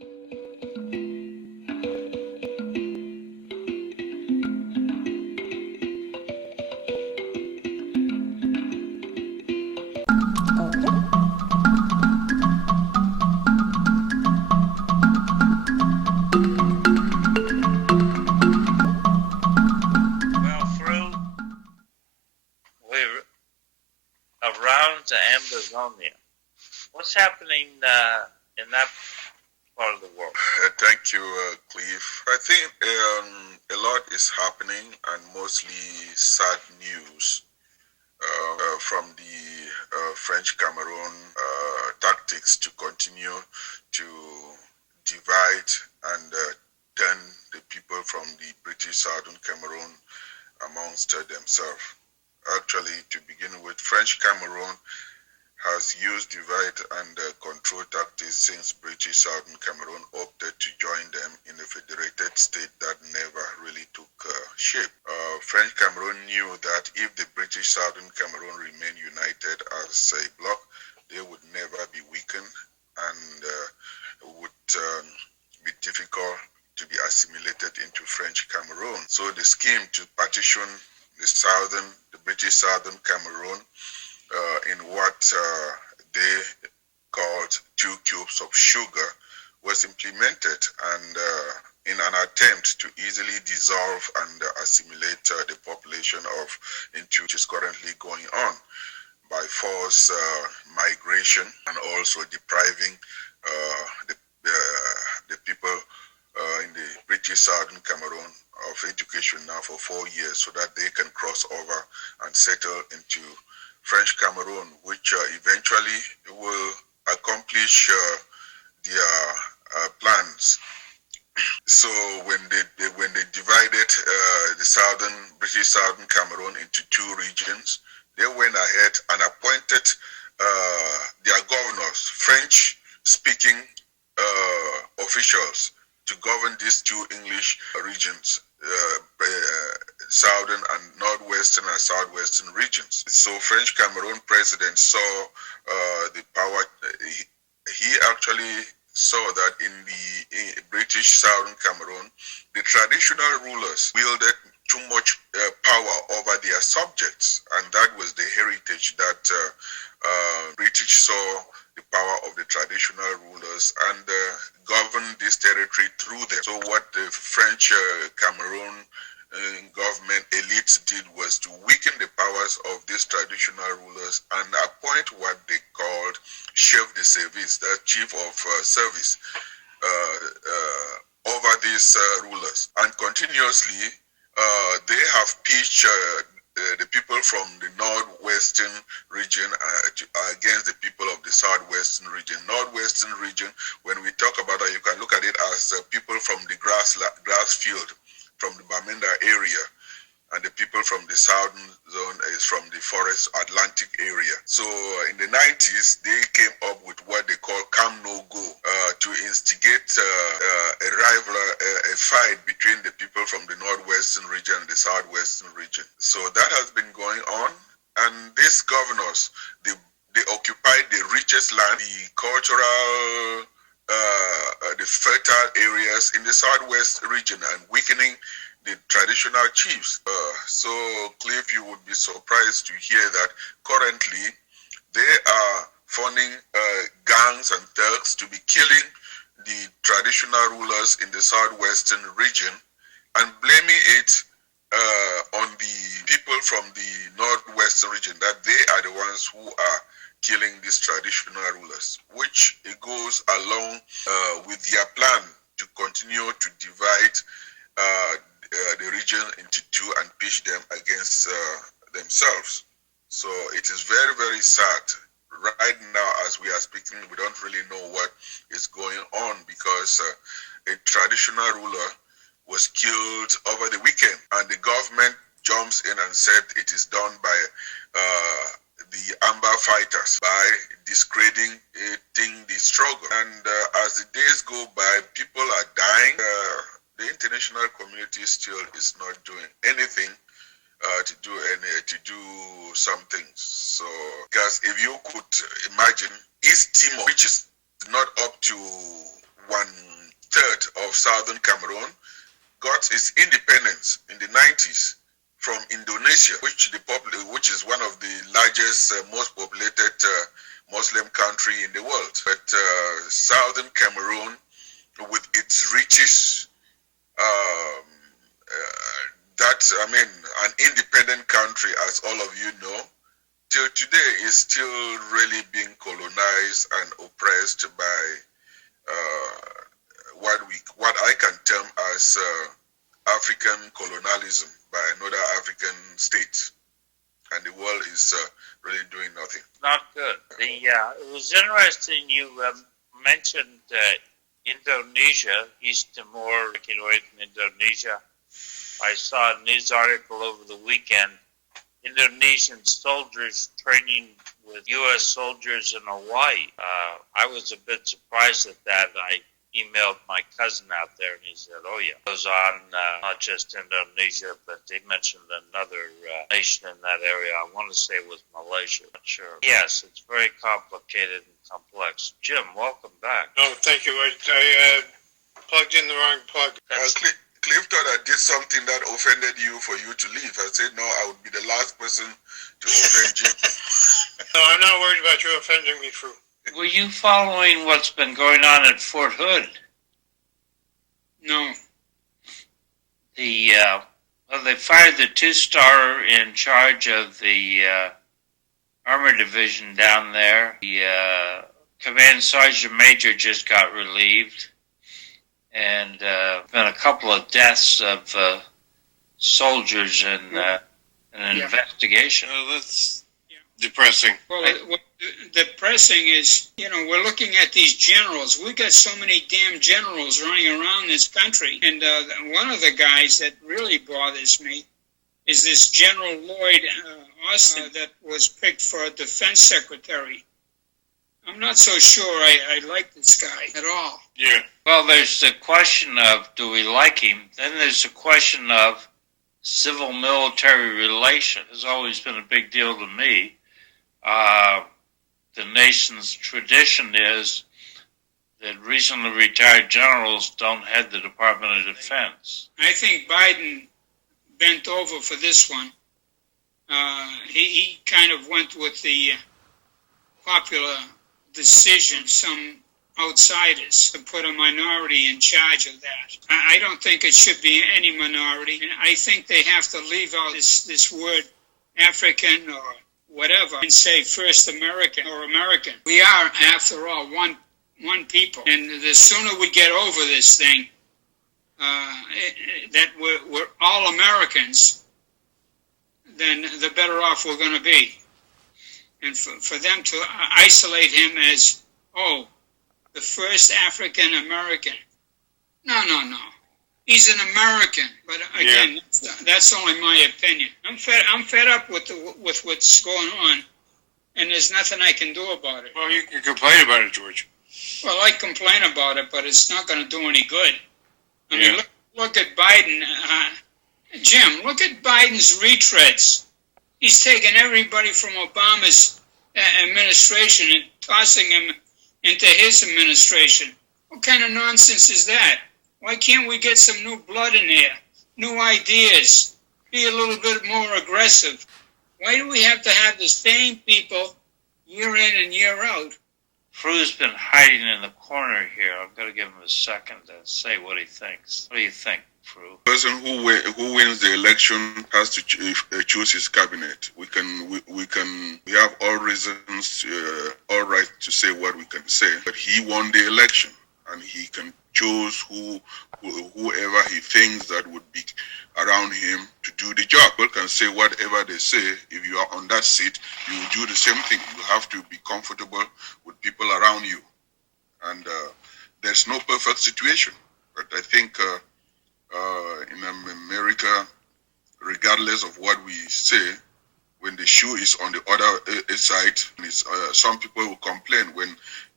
Okay. Well, through we're around the Ambazonia. What's happening in that part of the world? Thank you, Cliff. I think a lot is happening, and mostly sad news from the French Cameroun tactics to continue to divide and turn the people from the British Southern Cameroon amongst themselves. Actually, to begin with, French Cameroun has used divide and control tactics since British Southern Cameroon opted to join them in a federated state that never really took shape. French Cameroon knew that if the British Southern Cameroon remained united as a bloc, they would never be weakened and would be difficult to be assimilated into French Cameroon. So the scheme to partition the British Southern Cameroon in what they called 2 cubes of sugar was implemented, and in an attempt to easily dissolve and assimilate the population into which is currently going on by forced migration, and also depriving the people in the British Southern Cameroon of education now for 4 years, so that they can cross over and settle into French Cameroon, which eventually will accomplish their plans. So when they divided the British Southern Cameroon into 2 regions, they went ahead and appointed their governors, French-speaking officials, to govern these 2 English regions, southern and northwestern and southwestern regions. So French Cameroon president saw the power. He actually saw that in the British Southern Cameroon, the traditional rulers wielded too much power over their subjects, and that was the heritage that British saw the power of the traditional rulers and govern this territory through them. So what the French Cameroon government elites did was to weaken the powers of these traditional rulers and appoint what they called chef de service, the chief of service, over these rulers. And continuously, they have pitched the people from the northwestern region against the people of the southwestern region. Northwestern region, when we talk about that, you can look at it as people from the grass field, from the Bamenda area, and the people from the southern zone is from the forest Atlantic area. So in the 90s, they came up with what they call Come No Go to instigate a fight between the people from the northwestern region and the southwestern region. So that has been going on, and these governors, they occupied the richest land, the cultural, the fertile areas in the southwest region, and weakening the traditional chiefs. So, Cliff, you would be surprised to hear that currently they are funding gangs and thugs to be killing the traditional rulers in the southwestern region and blaming it on the people from the northwestern region, that they are the ones who are killing these traditional rulers, which it goes along with their plan to continue to divide the region into 2 and pitch them against themselves. So it is very, very sad. Right now, as we are speaking, we don't really know what is going on, because a traditional ruler was killed over the weekend, and the government jumps in and said it is done by the Amba fighters, by discrediting the struggle. And as the days go by, people are dying. The international community still is not doing anything to do something. So, because if you could imagine, East Timor, which is not up to 1 1/3 of southern Cameroon got its independence in the 90s from Indonesia, which is one of the largest, most populated Muslim country in the world. But southern Cameroon, with its riches, an independent country, as all of you know, till today is still really being colonized and oppressed by what I can term as African colonialism by another African state, and the world is really doing nothing. Not good. It was interesting you mentioned Indonesia, East Timor, breaking away from Indonesia. I saw a news article over the weekend. Indonesian soldiers training with U.S. soldiers in Hawaii. I was a bit surprised at that. I emailed my cousin out there, and he said, "Oh yeah, it goes on not just Indonesia, but they mentioned another nation in that area. I want to say it was Malaysia. I'm not sure. Yes, it's very complicated and complex." Jim, welcome back. No, thank you. I plugged in the wrong plug. Cliff thought I did something that offended you for you to leave. I said, no, I would be the last person to offend you. No, I'm not worried about you offending me, Fru. Were you following what's been going on at Fort Hood? No. They fired the two-star in charge of the armor division down there. The command sergeant major just got relieved. And been a couple of deaths of soldiers in an investigation. Well, that's depressing. Well, what depressing is, we're looking at these generals. We got so many damn generals running around this country. And one of the guys that really bothers me is this General Lloyd Austin that was picked for a defense secretary. I'm not so sure I like this guy at all. Yeah. Well, there's the question of, do we like him? Then there's the question of civil-military relation. Has always been a big deal to me. The nation's tradition is that recently retired generals don't head the Department of Defense. I think Biden bent over for this one. He kind of went with the popular decision, some outsiders, to put a minority in charge of that. I don't think it should be any minority. And I think they have to leave out this word African or whatever and say first American or American. We are, after all, one people. And the sooner we get over this thing, that we're all Americans, then the better off we're going to be. And for them to isolate him as, the first African American. No. He's an American. But again, that's only my opinion. I'm fed up with what's going on, and there's nothing I can do about it. Well, you can complain about it, George. Well, I complain about it, but it's not going to do any good. I mean, look at Biden. Jim, look at Biden's retreads. He's taking everybody from Obama's administration and tossing them into his administration. What kind of nonsense is that? Why can't we get some new blood in there? New ideas? Be a little bit more aggressive? Why do we have to have the same people year in and year out? Fru's been hiding in the corner here. I'm going to give him a second to say what he thinks. What do you think, Fru? The person who wins the election has to choose his cabinet. We have all reasons, all right to say what we can say, but he won the election, and he can choose whoever he thinks that would be around him to do the job. People can say whatever they say. If you are on that seat, you will do the same thing. You have to be comfortable with people around you, and there's no perfect situation. But I think in America, regardless of what we say, when the shoe is on the other side, some people will complain. When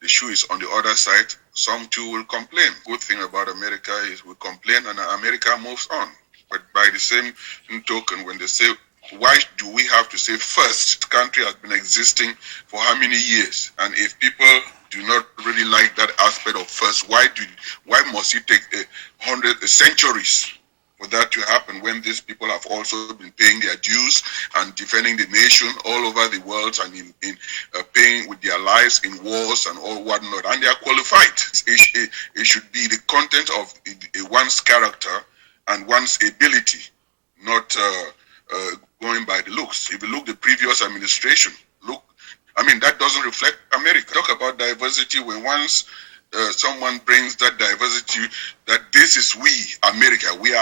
the shoe is on the other side, some too will complain. Good thing about America is we complain and America moves on. But by the same token, when they say why do we have to say first? The country has been existing for how many years? And if people do not really like that aspect of first, why must it take centuries for that to happen when these people have also been paying their dues and defending the nation all over the world and in paying with their lives in wars and all whatnot, and they are qualified. It should be the content of one's character and one's ability, not going by the looks. If you look the previous administration, that doesn't reflect America. Talk about diversity when once someone brings that diversity, that this is we are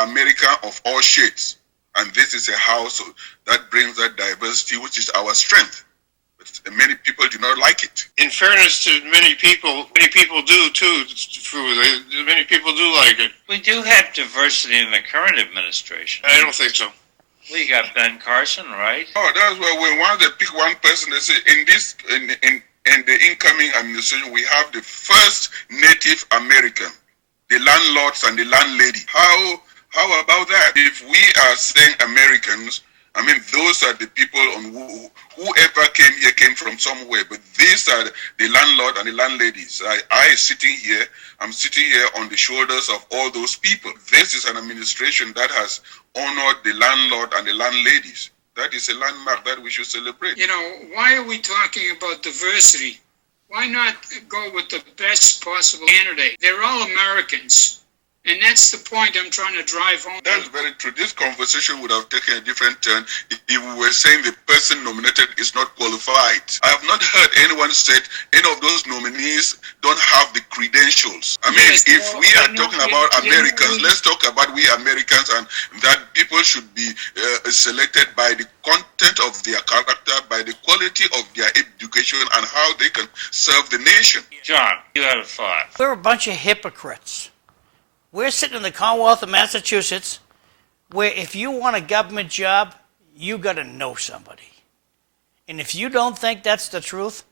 America of all shades, and this is a house that brings that diversity, which is our strength. But many people do not like it. In fairness to many people do too. Many people do like it. We do have diversity in the current administration. I don't think so. We got Ben Carson, right? Oh, that's why when once they pick one person, they say in the incoming administration we have the first Native American, the landlords and the landlady. How about that? If we are saying Americans, those are the people whoever came here came from somewhere, but these are the landlord and the landladies. I'm sitting here on the shoulders of all those people. This is an administration that has honored the landlord and the landladies. That is a landmark that we should celebrate. Why are we talking about diversity? Why not go with the best possible candidate? They're all Americans. And that's the point I'm trying to drive home. That's very true. This conversation would have taken a different turn if we were saying the person nominated is not qualified. I have not heard anyone said any of those nominees don't have the credentials. If we are talking about Americans, let's talk about we Americans, and that people should be selected by the content of their character, by the quality of their education, and how they can serve the nation. John, you had a thought. We're a bunch of hypocrites. We're sitting in the Commonwealth of Massachusetts where if you want a government job, you got to know somebody. And if you don't think that's the truth,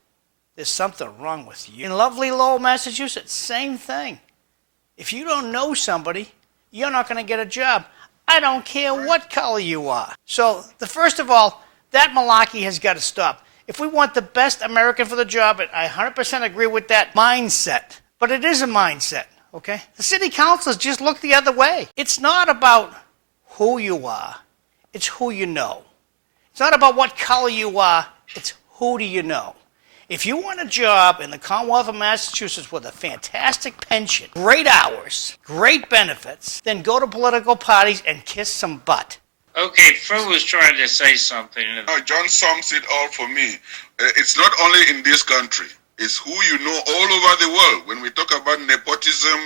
there's something wrong with you. In lovely Lowell, Massachusetts, same thing. If you don't know somebody, you're not going to get a job. I don't care what color you are. So, first of all, that malarkey has got to stop. If we want the best American for the job, and I 100% agree with that mindset, but it is a mindset. Okay? The city councilors just look the other way. It's not about who you are. It's who you know. It's not about what color you are. It's who do you know. If you want a job in the Commonwealth of Massachusetts with a fantastic pension, great hours, great benefits, then go to political parties and kiss some butt. Okay, Fru was trying to say something. John sums it all for me. It's not only in this country. It's who you know all over the world. When we talk about nepotism,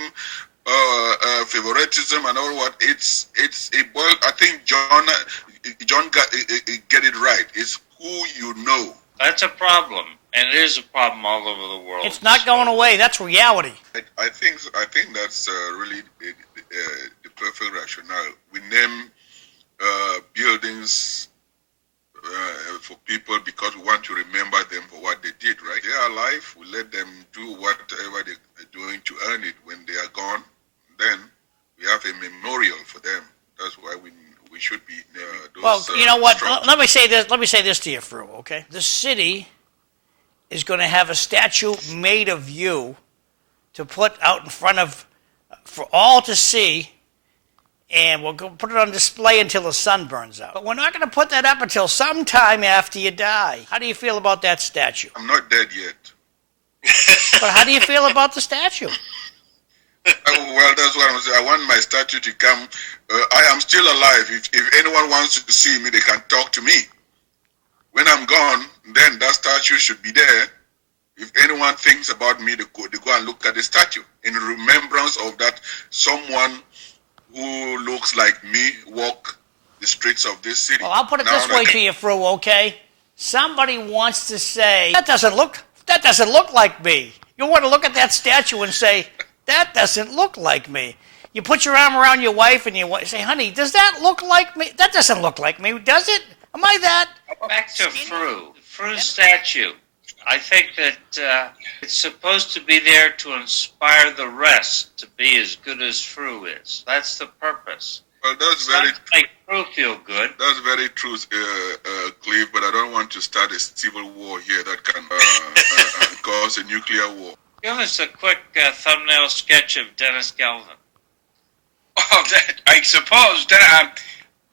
favoritism, and all what, it's a boil. I think John get it right. It's who you know. That's a problem, and it is a problem all over the world. It's not going away. That's reality. I think that's really the perfect rationale. We name buildings for people because we want to remember them for what they did, right? They are alive. We let them do whatever they're doing to earn it. When they are gone, then we have a memorial for them. That's why we should be those. Well, you know what? Let me say this to you, Fru. Okay, the city is going to have a statue made of you to put out in front of for all to see. And we'll go put it on display until the sun burns out. But we're not going to put that up until sometime after you die. How do you feel about that statue? I'm not dead yet. But how do you feel about the statue? Well, that's what I'm saying. I want my statue to come. I am still alive. If anyone wants to see me, they can talk to me. When I'm gone, then that statue should be there. If anyone thinks about me, they go and look at the statue in remembrance of that someone who looks like me walk the streets of this city. Well, I'll put it this way to you, Fru, okay? Somebody wants to say, that doesn't look like me. You want to look at that statue and say, that doesn't look like me. You put your arm around your wife and you say, honey, does that look like me? That doesn't look like me, does it? Am I that? Back to Fru's statue. I think that it's supposed to be there to inspire the rest to be as good as Fru is. That's the purpose. Well, that's very That make crew feel good. that's very true, Cliff. But I don't want to start a civil war here that can cause a nuclear war. Give us a quick thumbnail sketch of Dennis Galvin. Oh, I suppose.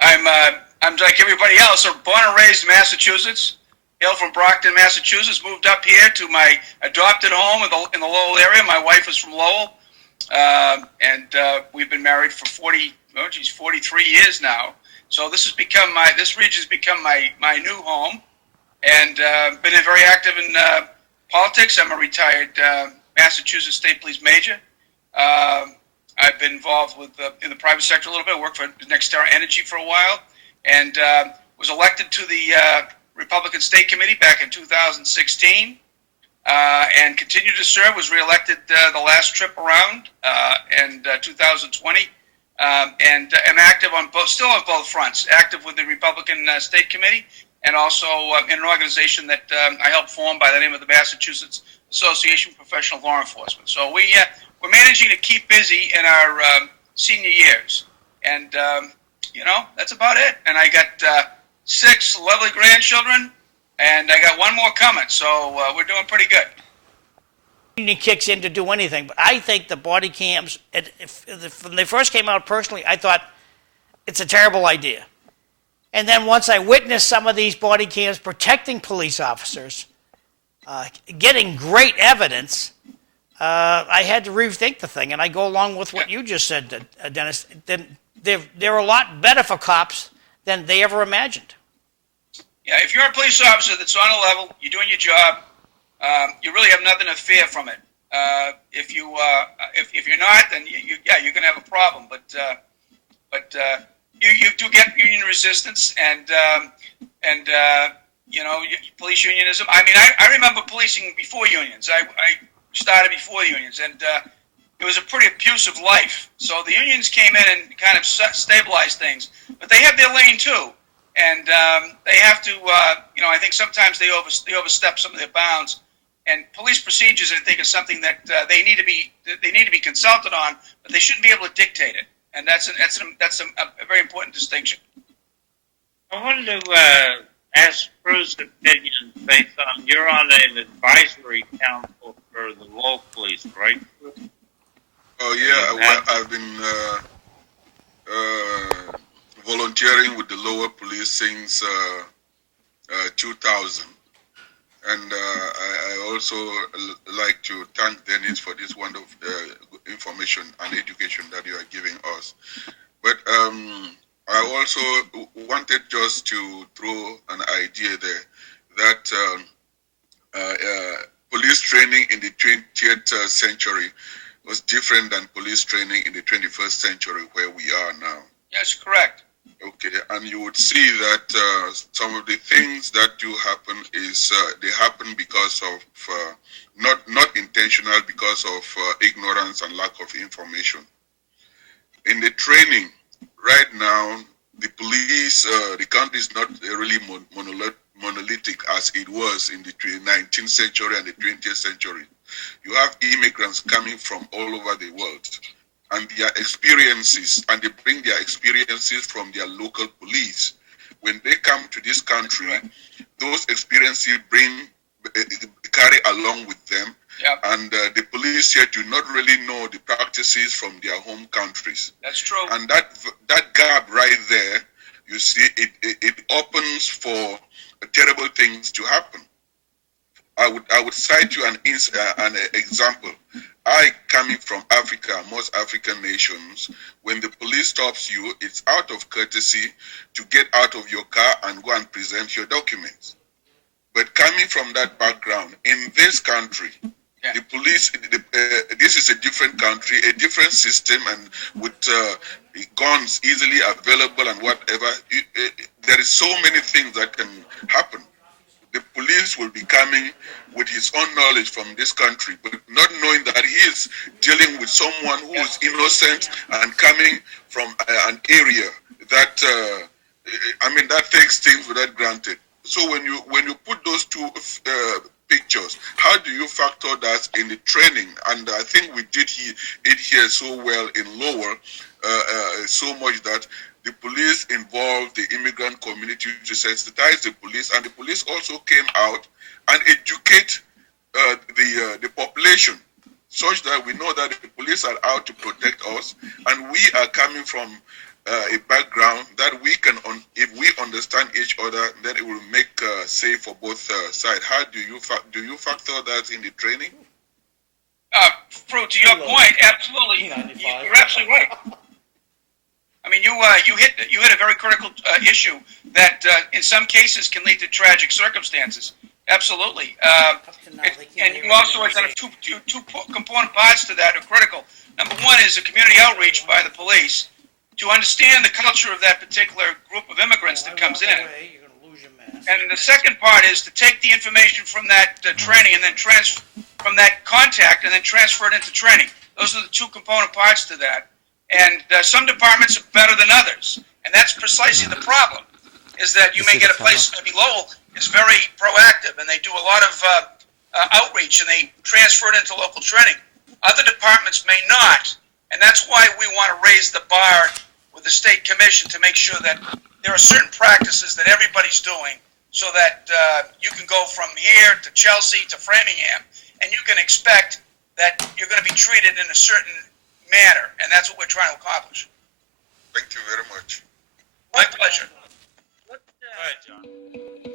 I'm like everybody else. So born and raised in Massachusetts. Hail from Brockton, Massachusetts. Moved up here to my adopted home in the Lowell area. My wife is from Lowell, and we've been married for 43 years now. So this region's become my new home, and been very active in politics. I'm a retired Massachusetts State Police Major. I've been involved in the private sector a little bit. I worked for NextEra Energy for a while, and was elected to the Republican State Committee back in 2016, and continued to serve. Was reelected the last trip around in 2020, and am active still on both fronts. Active with the Republican State Committee, and also in an organization that I helped form by the name of the Massachusetts Association of Professional Law Enforcement. So we're managing to keep busy in our senior years, and that's about it. And I got 6 lovely grandchildren, and I got 1 more coming. So we're doing pretty good. Union kicks in to do anything, but I think the body cams, when they first came out personally, I thought it's a terrible idea. And then once I witnessed some of these body cams protecting police officers, getting great evidence, I had to rethink the thing. And I go along with what you just said, Dennis. They're a lot better for cops than they ever imagined. Yeah, if you're a police officer that's on a level, you're doing your job, you really have nothing to fear from it. If you're not, then you're going to have a problem. But you do get union resistance and police unionism. I mean, I remember policing before unions. I started before the unions, and it was a pretty abusive life. So the unions came in and kind of stabilized things, but they have their lane too, and they have to. I think sometimes they overstep some of their bounds. And police procedures, I think, is something that they need to be consulted on, but they shouldn't be able to dictate it. And that's a very important distinction. I wanted to ask Crew's opinion based on you're on an advisory council for the Lowell Police, right? Oh yeah, well, I've been volunteering with the Lowell Police since 2000. And I also like to thank Dennis for this wonderful information and education that you are giving us. But I also wanted just to throw an idea there that police training in the 20th century was different than police training in the 21st century where we are now. Yes, correct. Okay, and you would see that some of the things that do happen is they happen because of not intentional, because of ignorance and lack of information. In the training, right now, the police, the country is not really monolithic as it was in the 19th century and the 20th century. You have immigrants coming from all over the world, and their experiences, and they bring their experiences from their local police. When they come to this country, those experiences carry along with them, and the police here do not really know the practices from their home countries. That's true. And that gap right there, you see, it opens for terrible things to happen. I would cite you an example. I, coming from Africa, most African nations, when the police stops you, it's out of courtesy to get out of your car and go and present your documents. But coming from that background, in this country, the police, this is a different country, a different system, and with guns easily available and whatever, there is so many things that can happen. The police will be coming with his own knowledge from this country, but not knowing that he is dealing with someone who is innocent and coming from an area that, that takes things for that granted. So when you put those two pictures. How do you factor that in the training? And I think we did it here so well in Lower, so much that the police involved the immigrant community to sensitize the police, and the police also came out and educate the population, such that we know that the police are out to protect us, and we are coming from a background that we can, if we understand each other, then it will make safe for both sides. How do you factor that in the training? Fru, to your point, absolutely, you're absolutely right. I mean, you hit a very critical issue that in some cases can lead to tragic circumstances. Absolutely. And you also identify two component parts to that are critical. Number one is a community outreach by the police to understand the culture of that particular group of immigrants that comes in. And the second part is to take the information from that training and then from that contact and then transfer it into training. Those are the two component parts to that. And some departments are better than others. And that's precisely the problem, is that you may get a place, maybe Lowell is very proactive and they do a lot of outreach and they transfer it into local training. Other departments may not. And that's why we want to raise the bar with the state commission to make sure that there are certain practices that everybody's doing so that you can go from here to Chelsea to Framingham and you can expect that you're going to be treated in a certain manner, and that's what we're trying to accomplish. Thank you very much. My pleasure. Go ahead, John.